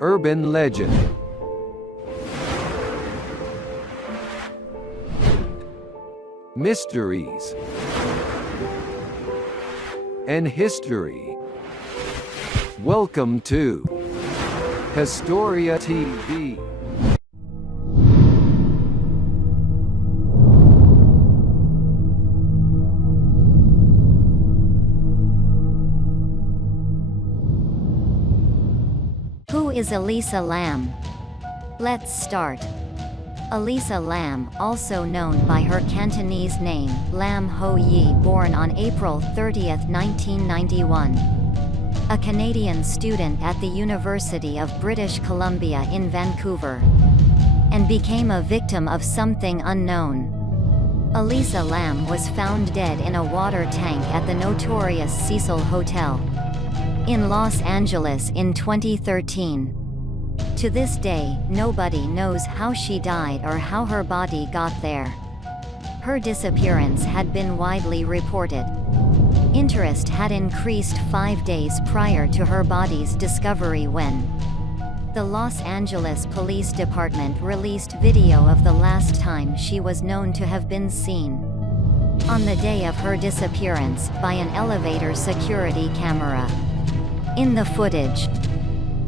Urban legend. Mysteries and history. Welcome to Historya TV. Who is Elisa Lam? Let's start. Elisa Lam, also known by her Cantonese name, Lam Ho Yi, born on April 30, 1991. A Canadian student at the University of British Columbia in Vancouver. And became a victim of something unknown. Elisa Lam was found dead in a water tank at the notorious Cecil Hotel in Los Angeles in 2013. To this day, nobody knows how she died or how her body got there. Her disappearance had been widely reported. Interest had increased 5 days prior to her body's discovery when the Los Angeles Police Department released video of the last time she was known to have been seen. On the day of her disappearance, by an elevator security camera. In the footage,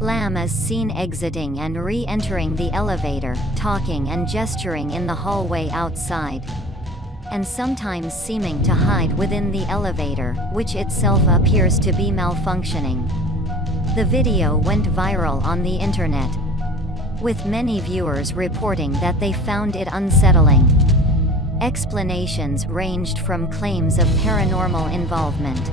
Lam is seen exiting and re-entering the elevator, talking and gesturing in the hallway outside, and sometimes seeming to hide within the elevator, which itself appears to be malfunctioning. The video went viral on the internet, with many viewers reporting that they found it unsettling. Explanations ranged from claims of paranormal involvement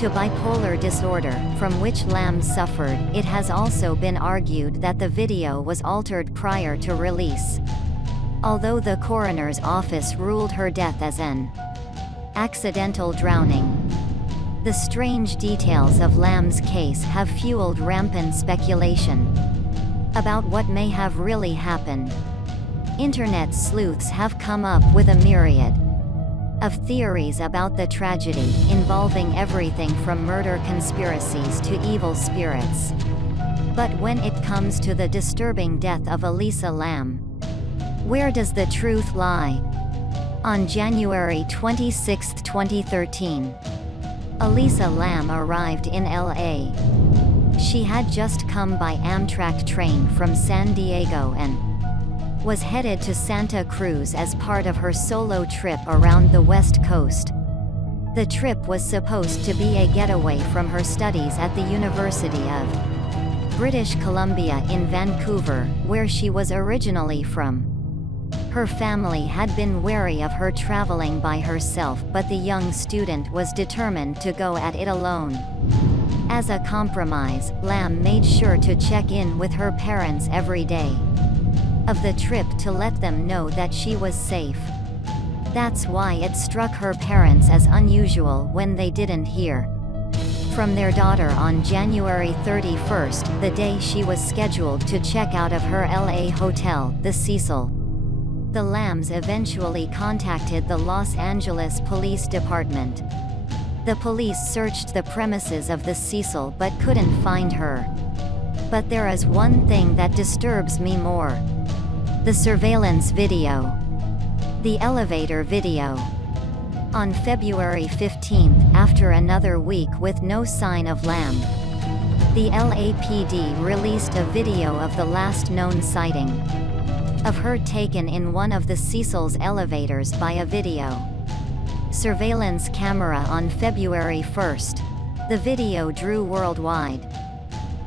to bipolar disorder, from which Lam suffered. It has also been argued that the video was altered prior to release. Although the coroner's office ruled her death as an accidental drowning, the strange details of Lam's case have fueled rampant speculation about what may have really happened. Internet sleuths have come up with a myriad of theories about the tragedy, involving everything from murder conspiracies to evil spirits. But when it comes to the disturbing death of Elisa Lam, where does the truth lie? On January 26, 2013, Elisa Lam arrived in LA. She had just come by Amtrak train from San Diego and was headed to Santa Cruz as part of her solo trip around the West Coast. The trip was supposed to be a getaway from her studies at the University of British Columbia in Vancouver, where she was originally from. Her family had been wary of her traveling by herself, but the young student was determined to go at it alone. As a compromise, Lam made sure to check in with her parents every day of the trip to let them know that she was safe. That's why it struck her parents as unusual when they didn't hear from their daughter on January 31st, the day she was scheduled to check out of her LA hotel, the Cecil. The Lams eventually contacted the Los Angeles Police Department. The police searched the premises of the Cecil but couldn't find her. But there is one thing that disturbs me more. The surveillance video. The elevator video. On February 15, after another week with no sign of Lam, the LAPD released a video of the last known sighting of her taken in one of the Cecil's elevators by a video surveillance camera on February 1st. The video drew worldwide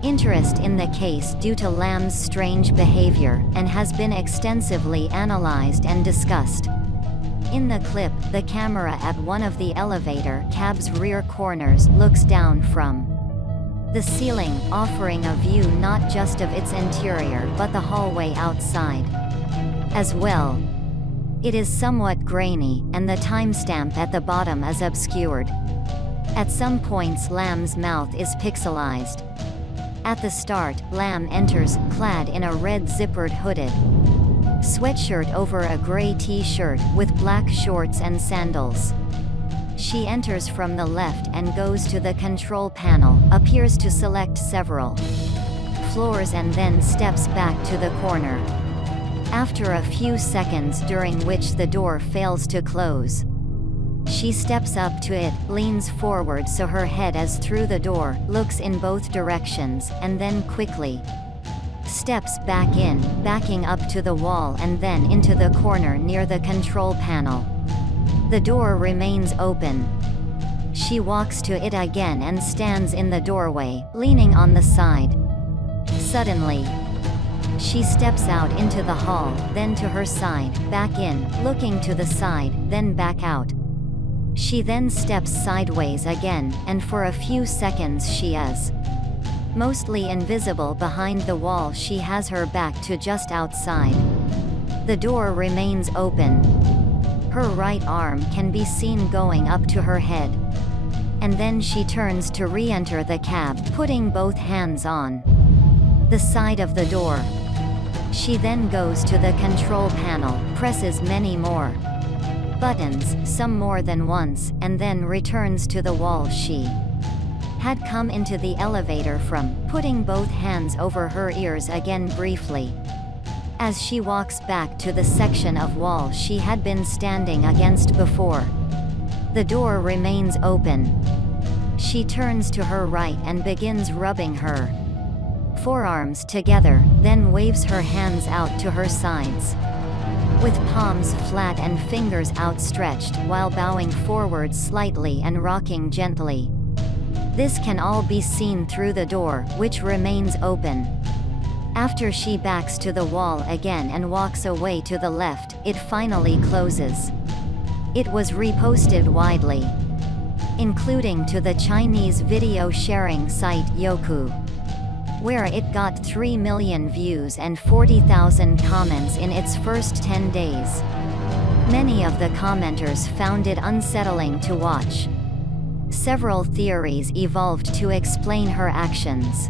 interest in the case due to Lam's strange behavior, and has been extensively analyzed and discussed. In the clip, the camera at one of the elevator cab's rear corners looks down from the ceiling, offering a view not just of its interior but the hallway outside as well. It is somewhat grainy, and the timestamp at the bottom is obscured. At some points Lam's mouth is pixelized. At the start, Lam enters, clad in a red zippered hooded sweatshirt over a gray t-shirt, with black shorts and sandals. She enters from the left and goes to the control panel, appears to select several floors and then steps back to the corner. After a few seconds during which the door fails to close, she steps up to it, leans forward so her head is through the door, looks in both directions, and then quickly steps back in, backing up to the wall and then into the corner near the control panel. The door remains open. She walks to it again and stands in the doorway, leaning on the side. Suddenly, she steps out into the hall, then to her side, back in, looking to the side, then back out. She then steps sideways again, and for a few seconds she is mostly invisible behind the wall. She has her back to just outside. The door remains open. Her right arm can be seen going up to her head. And then she turns to re-enter the cab, putting both hands on the side of the door. She then goes to the control panel, presses many more buttons, some more than once, and then returns to the wall she had come into the elevator from, putting both hands over her ears again briefly. As she walks back to the section of wall she had been standing against before, the door remains open. She turns to her right and begins rubbing her forearms together, then waves her hands out to her sides, with palms flat and fingers outstretched, while bowing forward slightly and rocking gently. This can all be seen through the door, which remains open. After she backs to the wall again and walks away to the left, it finally closes. It was reposted widely, including to the Chinese video sharing site Youku, where it got 3 million views and 40,000 comments in its first 10 days. Many of the commenters found it unsettling to watch. Several theories evolved to explain her actions.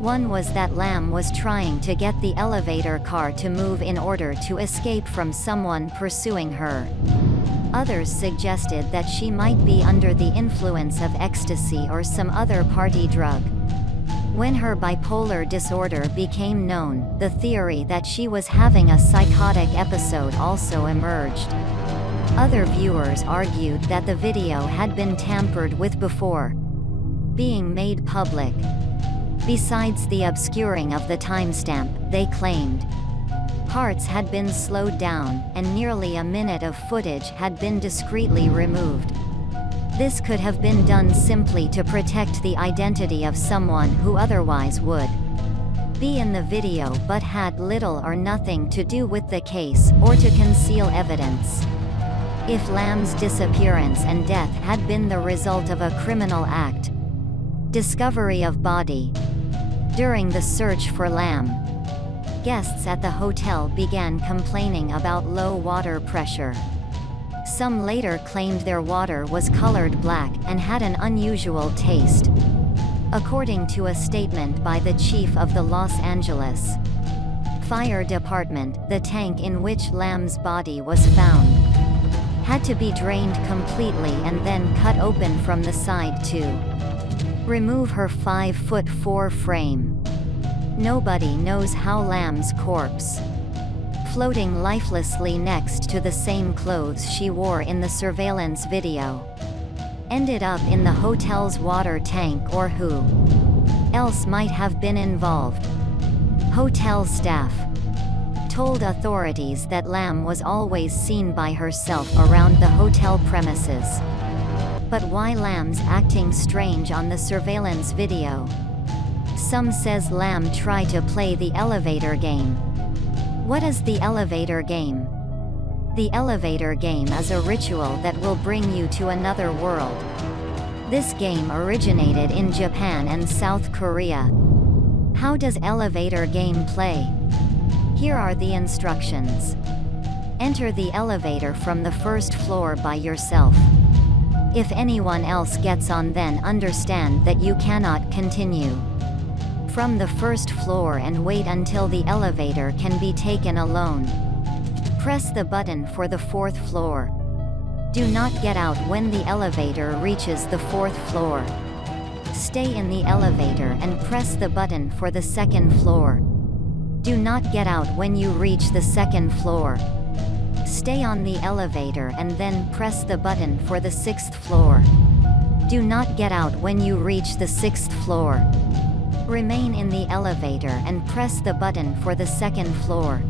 One was that Lam was trying to get the elevator car to move in order to escape from someone pursuing her. Others suggested that she might be under the influence of ecstasy or some other party drug. When her bipolar disorder became known, the theory that she was having a psychotic episode also emerged. Other viewers argued that the video had been tampered with before being made public. Besides the obscuring of the timestamp, they claimed parts had been slowed down, and nearly a minute of footage had been discreetly removed. This could have been done simply to protect the identity of someone who otherwise would be in the video but had little or nothing to do with the case, or to conceal evidence. If Lam's disappearance and death had been the result of a criminal act, discovery of body. During the search for Lam, guests at the hotel began complaining about low water pressure. Some later claimed their water was colored black and had an unusual taste. According to a statement by the chief of the Los Angeles Fire Department, the tank in which Lam's body was found had to be drained completely and then cut open from the side to remove her 5'4" frame. Nobody knows how Lam's corpse, floating lifelessly next to the same clothes she wore in the surveillance video, ended up in the hotel's water tank, or who else might have been involved. Hotel staff told authorities that Lam was always seen by herself around the hotel premises. But why Lam's acting strange on the surveillance video? Some says Lam tried to play the elevator game. What is the elevator game? The elevator game is a ritual that will bring you to another world. This game originated in Japan and South Korea. How does elevator game play? Here are the instructions. Enter the elevator from the first floor by yourself. If anyone else gets on, then understand that you cannot continue from the first floor and wait until the elevator can be taken alone. Press the button for the fourth floor. Do not get out when the elevator reaches the fourth floor. Stay in the elevator and press the button for the second floor. Do not get out when you reach the second floor. Stay on the elevator and then press the button for the sixth floor. Do not get out when you reach the sixth floor. Remain in the elevator and press the button for the second floor.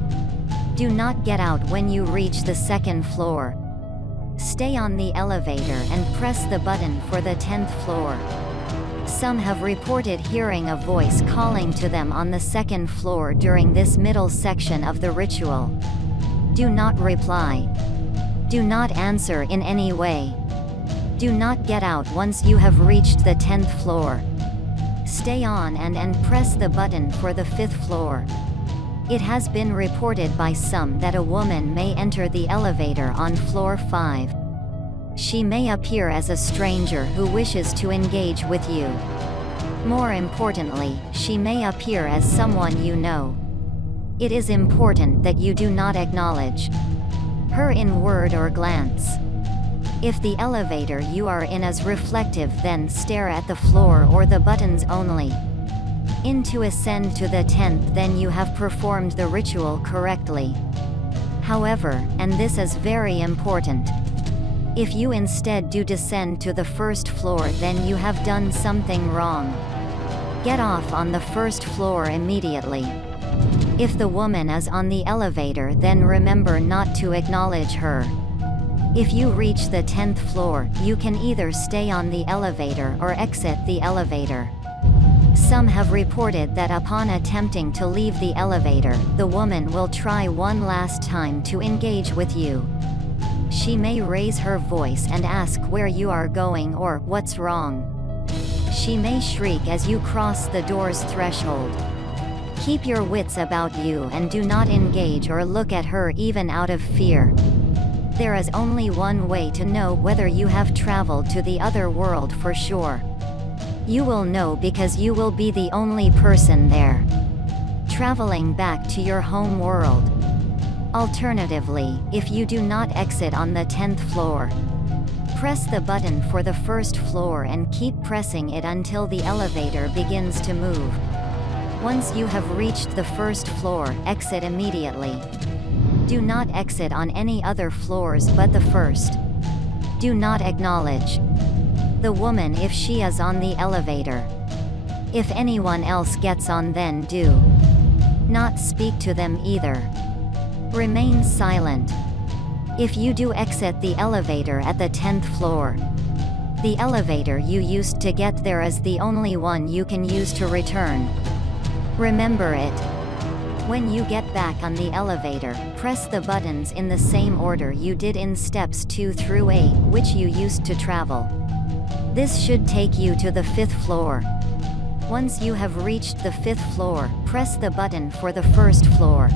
Do not get out when you reach the second floor. Stay on the elevator and press the button for the 10th floor. Some have reported hearing a voice calling to them on the second floor during this middle section of the ritual. Do not reply. Do not answer in any way. Do not get out once you have reached the 10th floor. Stay on and press the button for the 5th floor. It has been reported by some that a woman may enter the elevator on floor 5. She may appear as a stranger who wishes to engage with you. More importantly, she may appear as someone you know. It is important that you do not acknowledge her in word or glance. If the elevator you are in is reflective, then stare at the floor or the buttons only. To ascend to the 10th, then you have performed the ritual correctly. However, and this is very important, if you instead do descend to the first floor, then you have done something wrong. Get off on the first floor immediately. If the woman is on the elevator, then remember not to acknowledge her. If you reach the 10th floor, you can either stay on the elevator or exit the elevator. Some have reported that upon attempting to leave the elevator, the woman will try one last time to engage with you. She may raise her voice and ask where you are going or what's wrong. She may shriek as you cross the door's threshold. Keep your wits about you and do not engage or look at her even out of fear. There is only one way to know whether you have traveled to the other world for sure. You will know because you will be the only person there, traveling back to your home world. Alternatively, if you do not exit on the 10th floor, press the button for the first floor and keep pressing it until the elevator begins to move. Once you have reached the first floor, exit immediately. Do not exit on any other floors but the first. Do not acknowledge the woman if she is on the elevator. If anyone else gets on, then do not speak to them either. Remain silent. If you do exit the elevator at the 10th floor, the elevator you used to get there is the only one you can use to return. Remember it. When you get back on the elevator, press the buttons in the same order you did in steps 2 through 8, which you used to travel. This should take you to the 5th floor. Once you have reached the 5th floor, press the button for the first floor.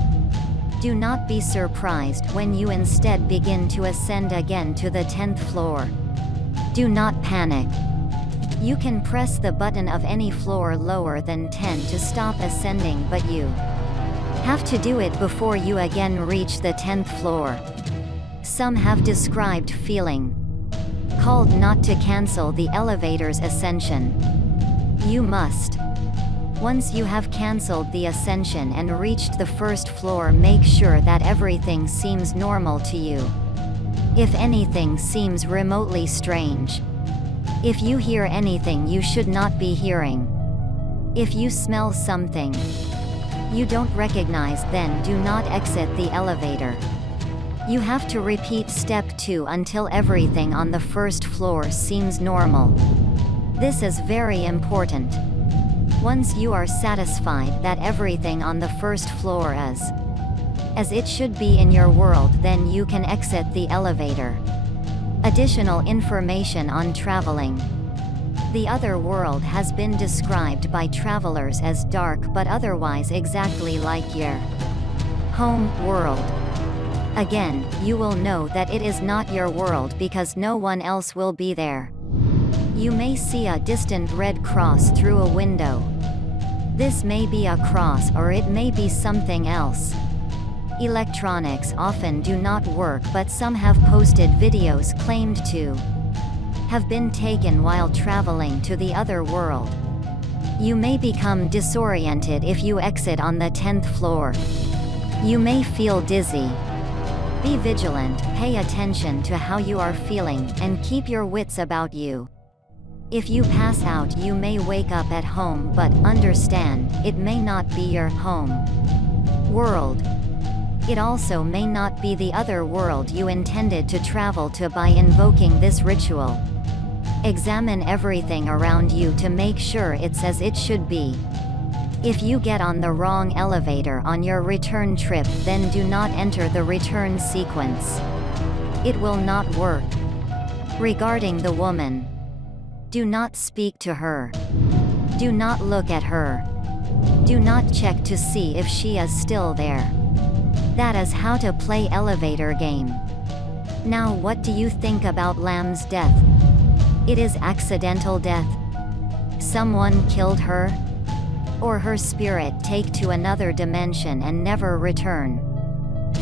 Do not be surprised when you instead begin to ascend again to the 10th floor. Do not panic. You can press the button of any floor lower than 10 to stop ascending, but you have to do it before you again reach the 10th floor. Some have described feeling called not to cancel the elevator's ascension. You must. Once you have cancelled the ascension and reached the first floor, make sure that everything seems normal to you. If anything seems remotely strange, if you hear anything you should not be hearing, if you smell something you don't recognize, then do not exit the elevator. You have to repeat step 2 until everything on the first floor seems normal. This is very important. Once you are satisfied that everything on the first floor is as it should be in your world, then you can exit the elevator. Additional information on traveling. The other world has been described by travelers as dark but otherwise exactly like your home world. Again, you will know that it is not your world because no one else will be there. You may see a distant red cross through a window. This may be a cross or it may be something else. Electronics often do not work, but some have posted videos claimed to have been taken while traveling to the other world. You may become disoriented if you exit on the 10th floor. You may feel dizzy. Be vigilant, pay attention to how you are feeling, and keep your wits about you. If you pass out, you may wake up at home, but understand, it may not be your home world. It also may not be the other world you intended to travel to by invoking this ritual. Examine everything around you to make sure it's as it should be. If you get on the wrong elevator on your return trip, then do not enter the return sequence. It will not work. Regarding the woman, do not speak to her. Do not look at her. Do not check to see if she is still there. That is how to play elevator game. Now what do you think about Lam's death? It is accidental death. Someone killed her? Or her spirit take to another dimension and never return?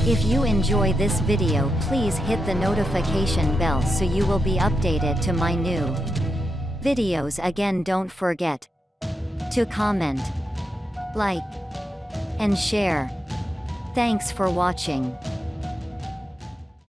If you enjoy this video, please hit the notification bell so you will be updated to my new videos. Again, don't forget to comment, like, and share. Thanks for watching.